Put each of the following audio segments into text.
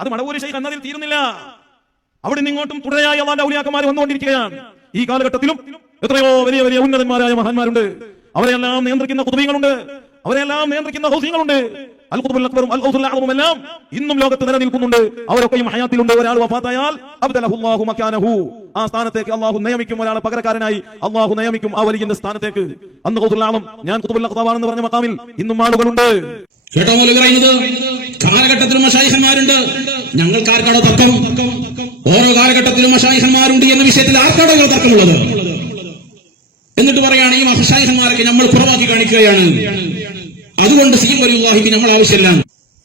അത് മടവൂര് ശൈഖ് എന്നതിൽ തീരുന്നില്ല. അവിടെ നിന്നിങ്ങോട്ടും തുടരെയായി അള്ളാന്റെ ഔലിയാക്കന്മാർ വന്നുകൊണ്ടിരിക്കുകയാണ്. ഈ കാലഘട്ടത്തിലും എത്രയോ വലിയ വലിയ ഉന്നതന്മാരായ മഹാന്മാരുണ്ട്. അവരെല്ലാം നിയന്ത്രിക്കുന്ന ഖുതുബീങ്ങളുണ്ട്, അവരെല്ലാം നിയന്ത്രിക്കുന്ന ഹൗസിങ്ങളുണ്ട്. അൽ ഖുതുബുൽ അക്ബറും അൽ ഗൗസുൽ അഅ്ളമും എല്ലാം ഇന്നും ലോകത്ത് നിലനിൽക്കുന്നുണ്ട്. അവരൊക്കെയും ഹയാത്തിലുണ്ട്. ഒരാൾ വഫാത്തായാൽ അബ്ദലഹുല്ലാഹു മകാനഹു, ആ സ്ഥാനത്തേക്ക് അല്ലാഹു നിയമിക്കും. ഒരാളെ പകരക്കാരനായി അല്ലാഹു നിയമിക്കും ആ വലിയന്റെ സ്ഥാനത്തേക്ക്. അന്ന് ഗൗസുൽ അഅ്ളം, ഞാൻ ഖുതുബുൽ അഖ്താബാണെന്ന് പറഞ്ഞ മഖാമിൽ ഇന്നും ആളുകളുണ്ട്. കേട്ടോ മോലെ പറയുന്നത്, കാലഘട്ടത്തിലും മശായിഖന്മാരുണ്ട്. ഞങ്ങൾക്കാർക്കാണോ തർക്കം? ഓരോ കാലഘട്ടത്തിലും മശായിഖന്മാരുണ്ട് എന്ന വിഷയത്തിൽ ആർക്കാണോ തർക്കമുള്ളത്? എന്നിട്ട് പറയാണ് ഈ മശായിഖന്മാരൊക്കെ നമ്മൾ കുറവാക്കി കാണിക്കുകയാണ്. അതുകൊണ്ട് സീം വലിയുള്ളാഹിക്ക് നമ്മൾ ആവശ്യമില്ല.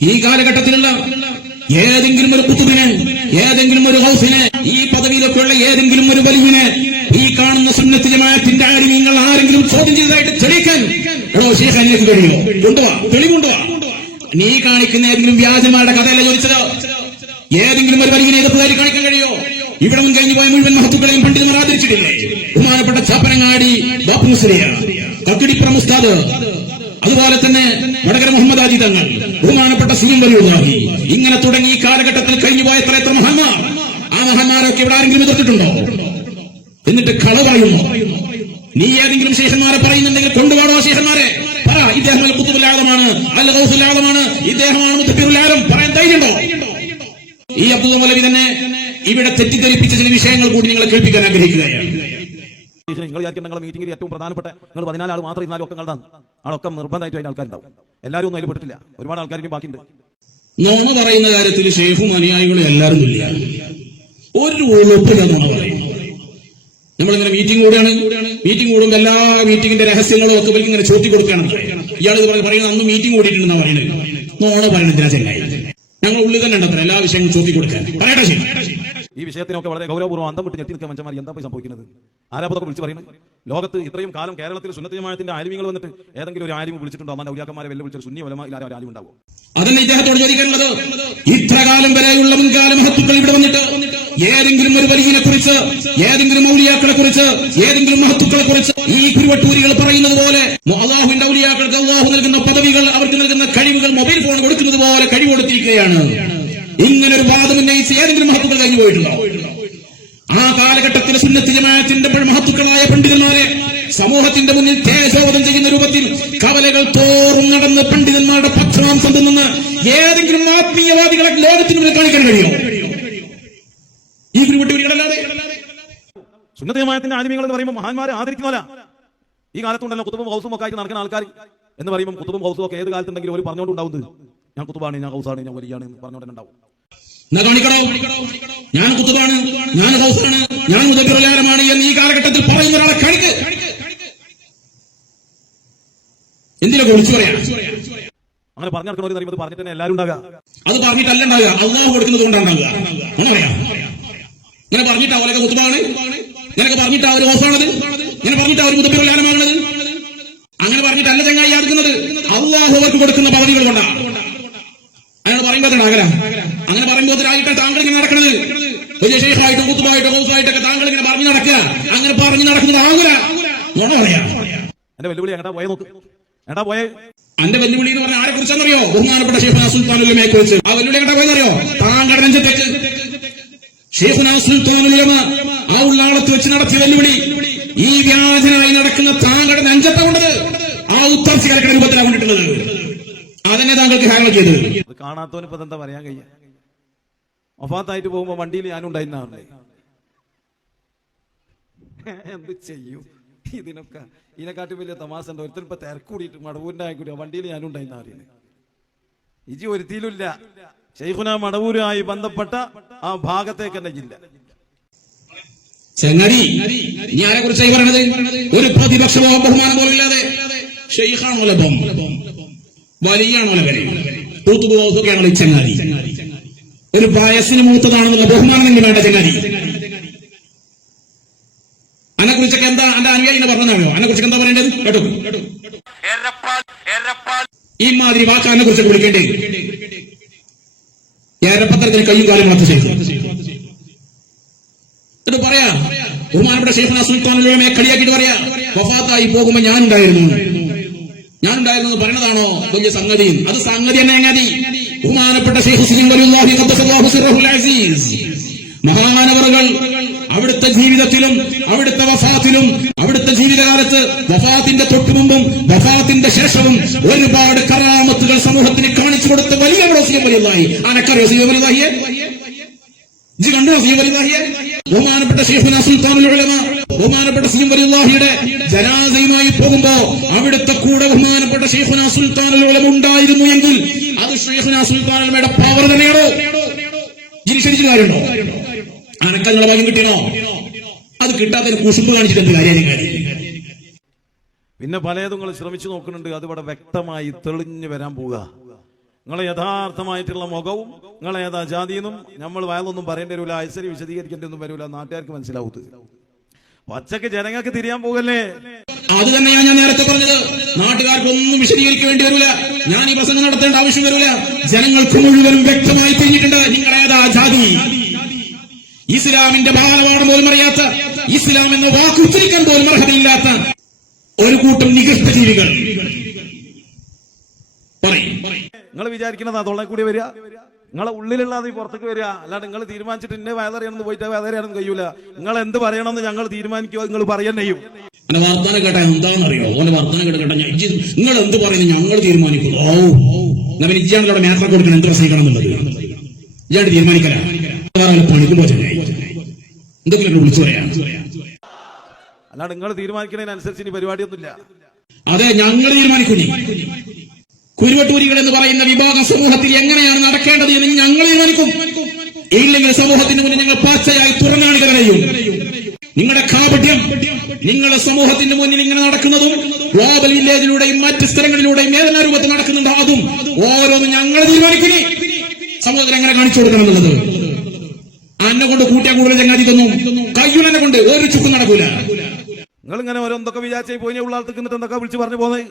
ഈ കാലഘട്ടത്തിലുള്ള ഏതെങ്കിലും ഒരു കുത്തുബിനെ, ഏതെങ്കിലും ഒരു ഹൗസിനെ, ഈ പദവിയിലൊക്കെയുള്ള ഏതെങ്കിലും ഒരു വലിവിനെ ഈ കാണുന്ന സുന്നത്ത് ജമാഅത്തിന്റെ ആലിമീങ്ങൾ ആരെങ്കിലും ചോദ്യം ചെയ്തതായിട്ട് തെളിയിക്കാൻ എടോ ശേഖ് അനിയക്ക് കഴിയോ? കൊണ്ടുവാ, തെളിവുണ്ടുവാ. നീ കാണിക്കുന്ന ഏതെങ്കിലും വ്യാജന്മാരുടെ കഥയല്ല ചോദിച്ചത്. ഏതെങ്കിലും ഒരു വലിവിനെ എതിർപ്പുകാരി കാണിക്കാൻ കഴിയോ? ഇവിടെ നിന്ന് കഴിഞ്ഞു പോയ മുഴുവൻ മഹത്തുക്കളെയും പണ്ഡിതന്മാർ ആദരിച്ചിട്ടില്ലേ? ബഹുമാനപ്പെട്ട ചാപ്പനങ്ങാടി ബാപ്പു മുസ്ലിയ, കക്കിടിപ്പുറം ഉസ്താദ്, അതുപോലെ തന്നെ വടകര മുഹമ്മദ് ആജി തങ്ങൾ, ബഹുമാനപ്പെട്ട സീം വലിയുള്ളാഹി, ഇങ്ങനെ തുടങ്ങി ഈ കാലഘട്ടത്തിൽ കഴിഞ്ഞുപോയ എത്ര മഹാന്മാർ. ആ മഹാന്മാരൊക്കെ ഇവിടെ ആരെങ്കിലും എതിർത്തിട്ടുണ്ടോ? എന്നിട്ട് കള പറയുന്നു. നീ ഏതെങ്കിലും ശേഷന്മാരെ പറയുന്നുണ്ടെങ്കിൽ കൊണ്ടുപോകണോ ശേഷന്മാരെ? പറ, ഇദ്ദേഹം ഖുതുബുൽ ആലമാണ്, അൽ ഗൗസുൽ ആലമാണ്, ഇദ്ദേഹമാണ് മുത്തഖിറുൽ ആലം. പറയാൻ ധൈര്യമുണ്ടോ? ഈ അബ്ദുൽ മൗലവി തന്നെ ഇവിടെ തെറ്റിദ്ധരിപ്പിച്ച ചില വിഷയങ്ങൾ കൂടി നിങ്ങളെ കേൾപ്പിക്കാൻ ആഗ്രഹിക്കുകയാണ്. നിങ്ങൾ വിചാരിക്കും നിങ്ങളുടെ മീറ്റിംഗിൽ ഏറ്റവും പ്രധാനപ്പെട്ട നിങ്ങൾ 14 ആൾ മാത്രം ഇരുന്നാലും ഒക്കെ നിങ്ങളാണ്. ആളൊക്കെ നിർബന്ധമായിട്ട് അതിന് ആൾക്കാരുണ്ടാവും. എല്ലാവരും ഒന്നും അതിൽ പെട്ടിട്ടില്ല. ഒരുപാട് ആൾക്കാർക്ക് ബാക്കിയുണ്ട്. നോണ പറയുന്ന കാര്യത്തിൽ ഷെയ്ഖും അനുയായികളും എല്ലാവരും തുല്യാണ്. ഒരു ഉറപ്പില്ല നോണ പറയും. നമ്മളിങ്ങനെ മീറ്റിംഗ് കൂടുകയാണ്. മീറ്റിംഗ് കൂടുമ്പോൾ എല്ലാ മീറ്റിംഗിന്റെ രഹസ്യങ്ങളും ഒക്കെ ഇങ്ങനെ ചോദ്യം കൊടുക്കുകയാണ്. ഇയാൾ പറയുന്നത് അന്ന് മീറ്റിംഗ് കൂടിയിട്ടുണ്ടെന്നാ പറയുന്നത്. നോണ പറയുന്നതിനാ ചെല്ലായി. ഞങ്ങൾ ഉള്ളിൽ തന്നെ ഉണ്ടത്ര എല്ലാ വിഷയങ്ങളും ചോദ്യം കൊടുക്കാൻ. പറയട്ടെ ശരി. ഈ വിഷയത്തിനൊക്കെ വളരെ ഗൗരവപൂർവ്വം അന്തം വിട്ട് ഞെട്ടി നിൽക്കാൻ മനുഷ്യന്മാർ എന്താ പോയി സംഭവിക്കുന്നത്? ആരാപതൊക്കെ വിളിച്ച് പറയുന്നത്? ലോകത്ത് ഇത്രയും കാലം കേരളത്തിൽ സുന്നത്ത് ജമാഅത്തിന്റെ ആലിമീങ്ങൾ വന്നിട്ട് ഏതെങ്കിലും ഒരു ആലിമ വിളിച്ചിട്ടുണ്ടോ? അമ്മാന്റെ ഔലിയാക്കന്മാരെ വെല്ലുവിളിച്ചൊരു സുന്നി ഉലമാ ഇല്ലാതെ ഒരു ആലിം ഉണ്ടാവും? അതന്നെ ഇദ്ദേഹത്തോട് ചോദിക്കാനുള്ളത്. ഇത്രകാലം വരെയുള്ള മുൻകാല മഹത്തുക്കൾ ഇവിടെ വന്നിട്ട് ഏതെങ്കിലും ഒരു വലിയനെ കുറിച്ച്, ഏതെങ്കിലും ഔലിയാക്കളെ കുറിച്ച്, ഏതെങ്കിലും മഹത്തുക്കളെ കുറിച്ച് ഈ കുരുവട്ടൂരികൾ പറയുന്നത് പോലെ അല്ലാഹുവിന്റെ ഔലിയാക്കൾക്ക് അല്ലാഹു നൽകുന്ന പദവികൾ, അവർക്ക് നൽകുന്ന കഴിവുകൾ മൊബൈൽ ഫോൺ കൊടുക്കുന്നത് പോലെ കഴിവ് കൊടുത്തിരിക്കുകയാണ്. ഇങ്ങനെ ഒരു വാദം ഉന്നയിച്ച് ഏതെങ്കിലും മഹത്തുക്കൾ കഴിഞ്ഞു പോയിട്ടുണ്ടോ? ആ കാലഘട്ടത്തിൽ സുന്നത്ത് ജമാഅത്തിന്റെ മഹത്തുക്കളായ പണ്ഡിതന്മാരെ സമൂഹത്തിന്റെ മുന്നിൽ തേജോവധം ചെയ്യുന്ന രൂപത്തിൽ കവലകൾ തോറും നടന്ന് പണ്ഡിതന്മാരുടെ പക്ഷമാംസം തിന്നുന്ന ഏതെങ്കിലും ആത്മീയവാദികളെ ലോകത്തിന് മുന്നിൽ കാണിക്കാൻ കഴിയും? ഈ കുരുവട്ടൂരികളല്ലാതെ. സുന്നത്ത് ജമാഅത്തിന്റെ ആലിമീങ്ങൾ എന്ന് പറയുമ്പോൾ മഹാന്മാരെ ആദരിക്കുന്നവരാ. ഈ കാലത്തുണ്ടല്ലോ കുത്തുബും ഹൗസും ഒക്കെ ആയിട്ട് നടക്കുന്ന ആൾക്കാർ എന്ന് പറയുമ്പോൾ കുത്തുബും ഹൗസും ഒക്കെ ഏത് കാലത്തുണ്ടെങ്കിലും ഒരു പറഞ്ഞുകൊണ്ടുണ്ടാവുന്നത് ഞാൻ കുത്തുബാണ്, ഞാൻ ഹൗസാണ്, ഞാൻ വലിയാണ് എന്ന് പറഞ്ഞുകൊണ്ടുണ്ടാവും. ഞാൻ കുത്തുബാണ്, ഞാൻ ഹൗസാണ്, ഞാൻ മുത്തഖിറുൽ ആലമാണ് എന്ന് ഈ കാലഘട്ടത്തിൽ പറയുന്ന ഒരാളെ കാണിക്ക്. എന്തിനൊക്കെ വിളിച്ചു പറയാം? അങ്ങനെ പറഞ്ഞു നടക്കുന്നവർ പറയുമ്പോൾ പറഞ്ഞിട്ട് തന്നെ എല്ലാവരും ഉണ്ടാകുക. അത് പറഞ്ഞിട്ടല്ല ഉണ്ടാകുക, അള്ളാഹു കൊടുക്കുന്നത് കൊണ്ടാണ്ടാകുക. ഇങ്ങനെ പറഞ്ഞിട്ട് അവരൊക്കെ കുത്തുബാണ്, ഇങ്ങനെയൊക്കെ പറഞ്ഞിട്ട് അവർ ഹൗസാണത്, ഇങ്ങനെ പറഞ്ഞിട്ട് അവർ മുത്തഖിറുൽ ആലമാണത്. അങ്ങനെ പറഞ്ഞിട്ടല്ല ചങ്ങായി യാദിക്കുന്നത്. അള്ളാഹു അവർക്ക് കൊടുക്കുന്ന പദവികൾ കൊണ്ടാണ്. അയാൾ പറയുമ്പോൾ ആകല. അങ്ങനെ പറയുമ്പോഴായിട്ട് താങ്കൾ ഇങ്ങനെ നടക്കുന്നത് വലിയ ഷെയ്ഖായിട്ടും കുത്തുബായിട്ടും ഹൗസായിട്ടൊക്കെ താങ്കൾ ഇങ്ങനെ പറഞ്ഞു നടക്കുക. അങ്ങനെ പറഞ്ഞു നടക്കുന്നത് ആകുല. നുണ പറയാം. എന്റെ വെല്ലുവിളി എങ്ങടാ പോയെ നോക്ക്. എടാ പോയെ എന്റെ വെല്ലുവിളി എന്ന് പറഞ്ഞാൽ ആരെ കുറിച്ചെന്നറിയോ? ബഹുമാനപ്പെട്ട ഷെയ്ഖുനാ സുൽത്താനുൽ ഉലമയെ കുറിച്ച്. ആ വെല്ലുവിളി എങ്ങടാ പോയെന്നറിയോ? താങ്കളുടെ നെഞ്ചത്തേക്ക് ഷെയ്ഖുനാ സുൽത്താനുൽ ഉലമ ആ ഉള്ളാളത്ത് വെച്ച് നടത്തിയ വെല്ലുവിളി ഈ വ്യാജനായി നടക്കുന്ന താങ്കളുടെ നെഞ്ചത്തെ കൊണ്ടത് ആ ഉത്തർച്ച കലക്കുന്ന രൂപത്തിലാണ് കൊണ്ടിട്ടുള്ളത്. അതന്നെ താങ്കൾക്ക് ഹാങ് ചെയ്തത്. കാണാത്തവന് ഇപ്പൊ എന്താ പറയാൻ കഴിയ? വഫാത്തായിട്ട് പോകുമ്പോ വണ്ടിയിൽ ഞാനും ഉണ്ടായിരുന്നേ. എന്ത് ചെയ്യൂ? ഇതിനെക്കാട്ടും വലിയ തമാശ ഉണ്ട്. ഒരുത്തൻ ഇപ്പൊ തിരക്കൂടിയിട്ട് മടവൂരിന്റെ ആയിക്കൂടി വണ്ടിയിൽ ഞാനും ഉണ്ടായിരുന്ന അറിയുന്നത്. ഇജി ഒരുത്തിയിലില്ല. ശൈഖുന മടവൂരുമായി ബന്ധപ്പെട്ട ആ ഭാഗത്തേക്ക് തന്നെ ഇല്ല. ചങ്ങടി നീ ആരെ കുറിച്ചായി പറയണത്? ഒരു പ്രതിപക്ഷമോ ബഹുമാനമോ ഇല്ലാതെ ഷെയ്ഖാണോ ലഭം, വലിയാണോ ലഭം, തൂത്തുപോക്കുകയാണോ ഈ ചങ്ങാതി? ഒരു വയസ്സിന് മൂത്തതാണെന്നുള്ള ബഹുമാനം നിങ്ങൾ വേണ്ട ചങ്ങാതി. അതിനെ കുറിച്ചൊക്കെ എന്താ എന്റെ അനുയായി എന്ന് പറഞ്ഞാണോ? അതിനെ കുറിച്ചൊക്കെ എന്താ പറയേണ്ടത്? കേട്ടോ, ഈ മാതിരി വാക്ക് അതിനെ കുറിച്ചൊക്കെ വിളിക്കേണ്ടേ? ഏരപ്പത്രത്തിന് കയ്യും കാലും മാത്രം ചെയ്തു എന്നിട്ട് പറയാ ബഹുമാനപ്പെട്ട ശൈഖുനാ സുൽത്താനുൽ ഉലമയെ കളിയാക്കിയിട്ട് പറയാ വഫാത്തായി പോകുമ്പോ ഞാനുണ്ടായിരുന്നു എന്ന് പറയണതാണോ വലിയ സംഗതി? അത് സംഗതി തന്നെ ചങ്ങാതി. ബഹുമാനപ്പെട്ട ശൈഖ് സീൻ വലിയുല്ലാഹി ഖദ്ദസല്ലാഹു സിർറഹുൽ അസീസ് മഹാനവറുകൾ അവിടുത്തെ ജീവിതത്തിലും അവിടുത്തെ വഫാത്തിലും അവിടുത്തെ ജീവിതകാലത്ത് വഫാത്തിന്റെ തൊട്ടുമുമ്പും വഫാത്തിന്റെ ശേഷവും ഒരുപാട് കറാമത്തുകൾ സമൂഹത്തിന് കാണിച്ചു കൊടുത്ത വലിയ സീൻ വലിയുല്ലാഹി. ആനക്കറിയോ സീൻ വലിയുല്ലാഹിയെ? ജി കണ്ടോ സീൻ വലിയുല്ലാഹിയെ? ബഹുമാനപ്പെട്ട ശൈഖുനാ സുൽത്താനുൽ ഉലമ ബഹുമാനപ്പെട്ട സീൻ വലിയുല്ലാഹിയുടെ ജനാസയുമായി പോകുമ്പോ അവിടുത്തെ കൂടെ ബഹുമാനപ്പെട്ട ശൈഖുനാ സുൽത്താനുൽ ഉലമ ഉണ്ടായിരുന്നു എങ്കിൽ അത് ശൈഖുനാ സുൽത്താനുൽ ഉലമയുടെ പവർ തന്നെയാണോ? ശരിക്കും കാര്യമുണ്ടോ? അനക്കങ്ങളുടെ ഭാഗ്യം കിട്ടിയണോ? അത് കിട്ടാത്തതിന് കുശുമ്പ് കാണിച്ചിട്ട് എന്ത് കാര്യം? പിന്നെ പലതും നിങ്ങൾ ശ്രമിച്ചു നോക്കുന്നുണ്ട്. അത് ഇവിടെ വ്യക്തമായി തെളിഞ്ഞു വരാൻ പോവുക. നിങ്ങളെ യഥാർത്ഥമായിട്ടുള്ള മുഖവും നിങ്ങളെ ഏതാ ജാതിയെന്നും നമ്മൾ വയലൊന്നും പറയേണ്ടി വരില്ല, ഐശ്വര്യ വിശദീകരിക്കേണ്ടൊന്നും വരില്ല, നാട്ടുകാർക്ക് മനസ്സിലാവൂത്. പച്ചക്ക് ജനങ്ങൾക്ക് തിരിയാൻ പോകല്ലേ? അത് തന്നെയാണ് ഞാൻ നേരത്തെ പറഞ്ഞത്. നാട്ടുകാർക്ക് ഒന്നും വിശദീകരിക്കേണ്ടി വരില്ല, ഞാൻ ഈ പ്രസംഗം നടത്തേണ്ട ആവശ്യം വരില്ല. ജനങ്ങൾക്ക് മുഴുവനും വ്യക്തമായി കഴിഞ്ഞിട്ടുണ്ട് നിങ്ങളേതാ ജാതി. ഇസ്ലാമിന്റെ ബാലപാഠം പോലും അറിയാത്ത, ഇസ്ലാം എന്ന വാക്ക് ഉച്ചരിക്കാൻ പോലും അർഹതയില്ലാത്ത ഒരു കൂട്ടം നികൃഷ്ട ജീവികൾ പറയും. നിങ്ങൾ വിചാരിക്കുന്നതാ തൊള്ളെ കൂടി വരിക? നിങ്ങളെ ഉള്ളിലുള്ള അത് പുറത്തേക്ക് വരിക. അല്ലാണ്ട് നിങ്ങൾ തീരുമാനിച്ചിട്ട് എന്നെ വേദറിയാണെന്ന് പോയിട്ട് വേദറിയാണെന്ന് കഴിയൂല. നിങ്ങൾ എന്ത് പറയണമെന്ന് ഞങ്ങൾ തീരുമാനിക്കുക, നിങ്ങൾ പറയാൻ ചെയ്യും. വർത്താനം കേട്ടാ എന്താണെന്ന് അറിയോ? ഓന്റെ വർത്താനം കേട്ട നിങ്ങൾ എന്ത് പറയുന്നു ഞങ്ങൾ തീരുമാനിക്കും. ഓ നമ്മൾ ഇജ്ജാണല്ലോ മേഖല കൊടുക്കണം, എന്ത് പ്രസംഗിക്കണം എന്നുള്ളത് ഇജ്ജാണ്ട് തീരുമാനിക്കല. പണിക്കുമ്പോ എന്തെങ്കിലും വിളിച്ചു പറയാം. അല്ലാണ്ട് നിങ്ങൾ തീരുമാനിക്കുന്നതിനനുസരിച്ച് ഇനി പരിപാടിയൊന്നുമില്ല. അതെ, ഞങ്ങൾ തീരുമാനിക്കുന്നു. കുരുവട്ടൂരികൾ എന്ന് പറയുന്ന വിഭാഗം സമൂഹത്തിൽ എങ്ങനെയാണ് നടക്കേണ്ടത് എന്ന് ഞങ്ങൾ തീരുമാനിക്കും. ഇല്ലെങ്കിൽ സമൂഹത്തിന് മുന്നിൽ ഞങ്ങൾ പച്ചയായി തുറന്നാണ് കഴിയും. നിങ്ങളുടെ കാപട്യം നിങ്ങളുടെ സമൂഹത്തിന്റെ മുന്നിൽ ഇങ്ങനെ നടക്കുന്നതും ഗ്ലോബൽ വില്ലേജിലൂടെയും മറ്റ് സ്ഥലങ്ങളിലൂടെയും ഏതെല്ലാം രൂപത്തിൽ നടക്കുന്നുണ്ടോ അതും ഓരോന്നും ഞങ്ങൾ തീരുമാനിക്കുന്നു. സമൂഹത്തിൽ എങ്ങനെ കാണിച്ചു കൊടുക്കണം എന്നുള്ളത്. അന്നെ കൊണ്ട് കൂട്ടിയാൽ കൂടുതൽ ചങ്ങാതി തന്നു കയ്യുനെ കൊണ്ട് ഒരു ചുക്കും നടക്കൂല. നിങ്ങൾ ഇങ്ങനെ ഓരോ എന്തൊക്കെ വിചാരിച്ചു പോയി ഉള്ളാളത്ത് എന്നിട്ട് എന്തൊക്കെ വിളിച്ച് പറഞ്ഞു പോന്നെ?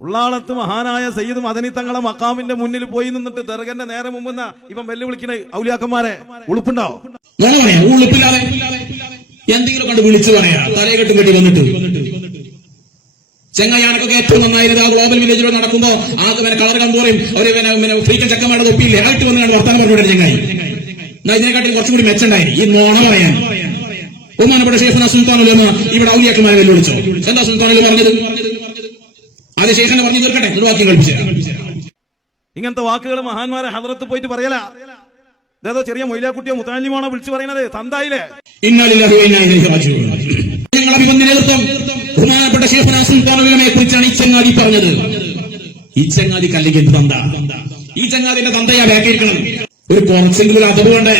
ഉള്ളാളത്ത് മഹാനായ സയ്യിദ് മദനി തങ്ങളെ മക്കാമിന്റെ മുന്നിൽ പോയി നിന്നിട്ട് ദർഗന്റെ നേരെ മുമ്പ് ഇവൻ വെല്ലുവിളിക്കണേ ഔലിയാക്കന്മാരെ. ഉളുപ്പുണ്ടാവും? ഉളുപ്പില്ലാതെ എന്തെങ്കിലും കണ്ട് വിളിച്ചു പറയാ തലയെക്കെട്ടും കെട്ടി വന്നിട്ട്. ചെങ്ങായാനൊക്കെ ഏറ്റവും നന്നായിരുന്നു ആ ഗ്ലോബൽ വില്ലേജിലൂടെ നടക്കുമ്പോ ആദ്യം കളർ കമ്പോറയും ഒരു ഫ്രീക്കൻ ചക്കന്മാരുടെ തൊപ്പിയില്ലേ ആയിട്ട് വന്നാണ് വർത്താനം പറഞ്ഞുകൊണ്ട് ചെങ്ങായി. എന്നാ ഇതിനെക്കാട്ടി കുറച്ചും കൂടി മെച്ചണ്ടായിരുന്നു ഈ നോണ പറയാൻ. ബഹുമാനപ്പെട്ട ശൈഖുനാ സുൽത്താനുൽ ഉലമ ഇവിടെ ഔലിയാക്കന്മാരെ വെല്ലുവിളിച്ചോ? എന്താ സുൽത്താനുൽ ഉലമ പറഞ്ഞത്? അത് ശൈഖിനെ പറഞ്ഞു തീർക്കട്ടെ, ഒരു വാക്യം കളിപ്പിച്ച. ഇങ്ങനത്തെ വാക്കുകൾ മഹാന്മാരെ ഹദ്റത്ത് പോയിട്ട് പറയല. ഇതേതോ ചെറിയ മൊയ്ലാക്കുട്ടിയോ മുത്താലിമാണോ വിളിച്ചു പറയുന്നത്? തന്തായില്ലേ? ഞങ്ങൾ അഭിവന്ദന നേതൃത്വം ബഹുമാനപ്പെട്ട ശൈഖുനാ സുൽത്താനുൽ ഉലമയെ കുറിച്ചാണ് ഈ ചങ്ങാതി പറഞ്ഞത്. ഈ ചങ്ങാതിക്ക് അല്ലെങ്കിൽ തന്ത, ഈ ചങ്ങാതിന്റെ തന്തയാ ബാക്കിയിരിക്കണം. ഒരു കുറച്ചെങ്കിലും അതവ് വേണ്ടേ?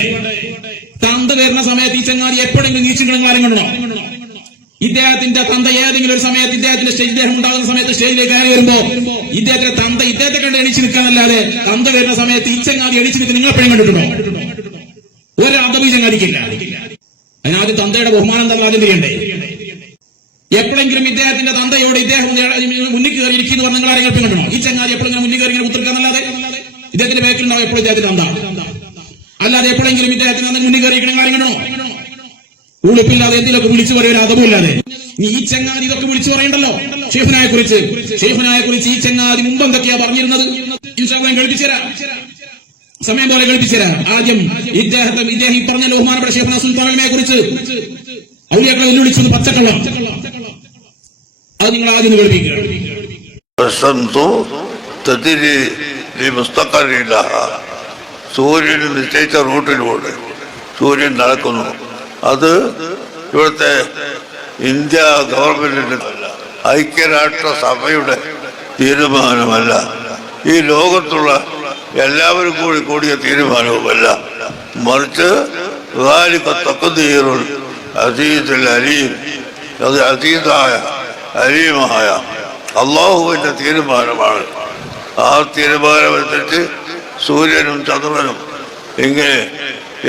തന്ത വരുന്ന സമയത്ത് ഈ ചങ്ങാതി എപ്പോഴെങ്കിലും നീച്ചിട്ടുണ്ടെങ്കിൽ ആരും കണ്ടോ? ഇദ്ദേഹത്തിന്റെ തന്ത ഏതെങ്കിലും ഒരു സമയത്ത് ഇദ്ദേഹത്തിന്റെ സ്റ്റേജ് ദേഹം ഉണ്ടാകുന്ന സമയത്ത് സ്റ്റേജിലേക്ക് കയറി വരുമ്പോ ഇദ്ദേഹത്തിന്റെ തന്ത ഇദ്ദേഹത്തെ കണ്ട് എണിച്ചു നിൽക്കാന്നല്ലാതെ തന്ത വരുന്ന സമയത്ത് ഈ ചങ്ങാതി എണിച്ചു നിൽക്കുന്ന നിങ്ങൾ എപ്പോഴും കണ്ടിട്ടുണ്ടോ? ഒരു അതവ് ഈ ചങ്ങാതിക്കില്ല. അതിനാദ്യം തന്തയുടെ ബഹുമാനം തന്നെ ആദ്യം തിരിയണ്ടേ? എപ്പോഴെങ്കിലും ഇദ്ദേഹത്തിന്റെ തന്തയോട് ഇദ്ദേഹം മുന്നിൽ കയറി ഇരിക്കുന്നു പറഞ്ഞ നിങ്ങൾ ആരെങ്കിലും എപ്പോഴും കണ്ടോ? ഈ ചങ്ങാതി എപ്പോഴെങ്കിലും മുന്നിൽ കയറി ഇങ്ങനെ കുത്തിരിക്കാന്നല്ലാതെ ഇദ്ദേഹത്തിന്റെ ബാക്കിലുണ്ടാവും എപ്പോഴും ഇദ്ദേഹത്തിന്റെ തന്ത. അല്ലാതെ എപ്പോഴെങ്കിലും ഇദ്ദേഹത്തിന് മുന്നിൽ കയറിയിരിക്കണം കാര്യം കണ്ടോ? ഉളുപ്പില്ലാതെ എന്തിലൊക്കെ വിളിച്ചു പറയുന്ന അതവുമില്ലാതെ ഈ ചങ്ങാതി ഇതൊക്കെ വിളിച്ചു പറയണ്ടല്ലോ ഷെയ്ഖുനായെ കുറിച്ച്. ഈ ചങ്ങാതി മുമ്പ് എന്തൊക്കെയാ പറഞ്ഞിരുന്നത്? ഇൻഷാല്ലാഹ് കേൾപ്പിച്ചുതരാം, സമയം പോലെ കേൾപ്പിച്ചുതരാം. ആദ്യം ഇദ്ദേഹം ഈ പറഞ്ഞ ബഹുമാനപ്പെട്ട ശൈഖുനാ സുൽത്താനുൽ ഉലമയെ കുറിച്ച് ഔലിയാക്കളെ വെല്ലുവിളിച്ചത് പച്ചക്കള്ളം. അത് നിങ്ങൾ ആദ്യം കേൾപ്പിക്കുക. സൂര്യന് നിശ്ചയിച്ച റൂട്ടിലൂടെ സൂര്യൻ നടക്കുന്നു. അത് ഇവിടുത്തെ ഇന്ത്യ ഗവൺമെന്റിന്റെ ഐക്യരാഷ്ട്രസഭയുടെ തീരുമാനമല്ല, ഈ ലോകത്തുള്ള എല്ലാവരും കൂടിയ തീരുമാനവുമല്ല. മറിച്ച് അസീസുൽ അലീം, അത് അസീസായ അലീമായ അള്ളാഹുവിന്റെ തീരുമാനമാണ്. ആ തീരുമാനമനുസരിച്ച് സൂര്യനും ചന്ദ്രനും ഇങ്ങനെ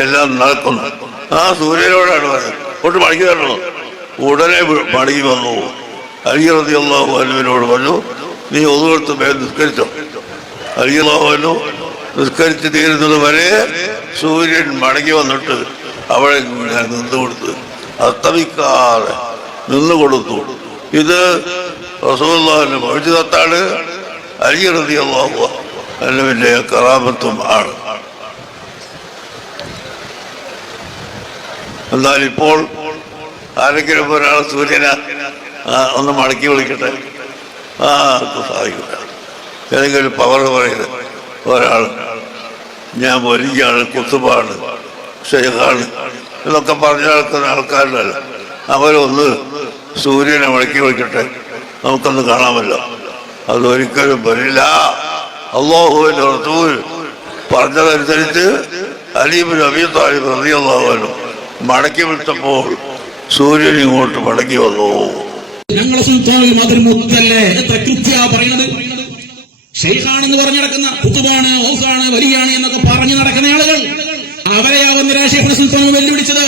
എല്ലാം നടക്കുന്നു. ആ സൂര്യനോടാണ് പറഞ്ഞത് കൊണ്ട് മടങ്ങി തരണം. ഉടനെ മടങ്ങി വന്നു. അലി റളിയല്ലാഹു അൻഹുവിനോട് പറഞ്ഞു, നീ ഒന്നുകൊടുത്ത് മേൽ നിസ്കരിച്ചോ? അലി റളിയല്ലാഹു അൻഹു നിസ്കരിച്ച് തീരുന്നത് വരെ സൂര്യൻ മടങ്ങി വന്നിട്ട് അവിടെ നിന്ന് കൊടുത്ത് അസ്തമിക്കാതെ നിന്നുകൊടുത്തു. ഇത് റസൂലുള്ളാഹിന്റെ മുഅ്ജിസത്താണ്. അലി റളിയല്ലാഹു നല്ല വലിയ കറാമത്തും ആണ്. എന്നാൽ ഇപ്പോൾ ആരെങ്കിലും ഒരാൾ സൂര്യനെ ഒന്ന് മടക്കി വിളിക്കട്ടെ, സാധിക്കില്ല. ഏതെങ്കിലും പവർ പറയുന്നത് ഒരാൾ ഞാൻ വലിയാണ്, കുത്തുബാണ്, ഷെയ്ഖാണ് എന്നൊക്കെ പറഞ്ഞു നടക്കുന്ന ആൾക്കാരുണ്ടല്ലോ, അവരൊന്ന് സൂര്യനെ മടക്കി വിളിക്കട്ടെ, നമുക്കൊന്ന് കാണാമല്ലോ. അതൊരിക്കലും വരില്ല. അല്ലാഹുവിന്റെ റസൂൽ പറഞ്ഞതനുസരിച്ച് അലി ഇബ്നു അബീ ത്വാലിബ് റളിയല്ലാഹു അൻഹു മടക്കി വിളിച്ചപ്പോൾ സൂര്യൻ ഇങ്ങോട്ട് മടക്കി വന്നു. ഞങ്ങളെ സുൽത്താനും അതിന് മുത്തല്ലേ, എത്ര കൃത്യ പറയുന്നത്. ഷെയ്ഖാണെന്ന് പറഞ്ഞു നടക്കുന്ന, കുത്തുബാണ്, ഔസാണ്, വലിയാണ് എന്നൊക്കെ പറഞ്ഞു നടക്കുന്ന ആളുകൾ, അവരെയാവുന്ന ശൈഖുൽ സുൽത്താൻ വെല്ലുവിളിച്ചത്.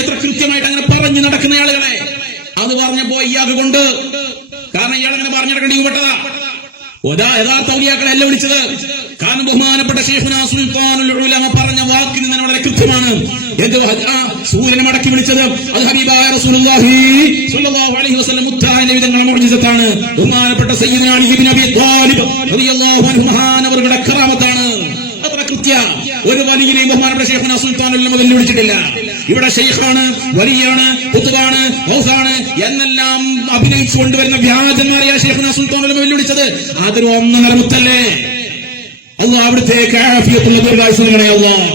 എത്ര കൃത്യമായിട്ട് അങ്ങനെ പറഞ്ഞു നടക്കുന്ന ആളുകളെ അത് പറഞ്ഞപ്പോ ഇയാൾക്ക് കൊണ്ട്, കാരണം ഇയാൾ അങ്ങനെ പറഞ്ഞു നടക്കേണ്ടി പെട്ടതാ. യഥാർത്ഥ ഔലിയാക്കളെല്ലാം വിളിച്ചത്. കാരണം ബഹുമാനപ്പെട്ട ശൈഖുനാ സുൽത്താനുൽ ഉലമ പറഞ്ഞ വാക്കിന് തന്നെ വളരെ കൃത്യമാണ്. സൂര്യനെ മടക്കി വിളിച്ചത് അത് ഹബീബായ റസൂലുള്ളാഹി സ്വല്ലല്ലാഹു അലൈഹി വസല്ലം മുത്തായ നബിതങ്ങളുടെ മുഅ്ജിസത്താണ്. ബഹുമാനപ്പെട്ട സയ്യിദുനാ അലി ഇബ്നു അബീ ത്വാലിബ് റളിയല്ലാഹു അൻഹു മഹാനവറുകളുടെ കറാമത്താണ്. അത്ര കൃത്യ ഒരു വലിയനെയും ബഹുമാനപ്പെട്ട ശൈഖുനാ സുൽത്താനുൽ ഉലമ വെല്ലുവിളിച്ചിട്ടില്ല. ഇവിടെ ഷെയ്ഖാണ്, വലിയാണ്, ഖുത്ബാണ്, ഔസാണ് എന്നെല്ലാം അഭിനയിച്ചു കൊണ്ടുവരുന്ന വ്യാജന്മാരെയാണ് ശൈഖുനാ സുൽത്താനുൽ ഉലമ വെല്ലുവിളിച്ചത്. അതൊരു ഒന്നര മുത്തല്ലേ. അല്ലാഹ് അവിടുത്തേക്ക് ആഫിയത്തുള്ള ദീർഘായുസ്സ് നൽകണേ അല്ലാഹ്.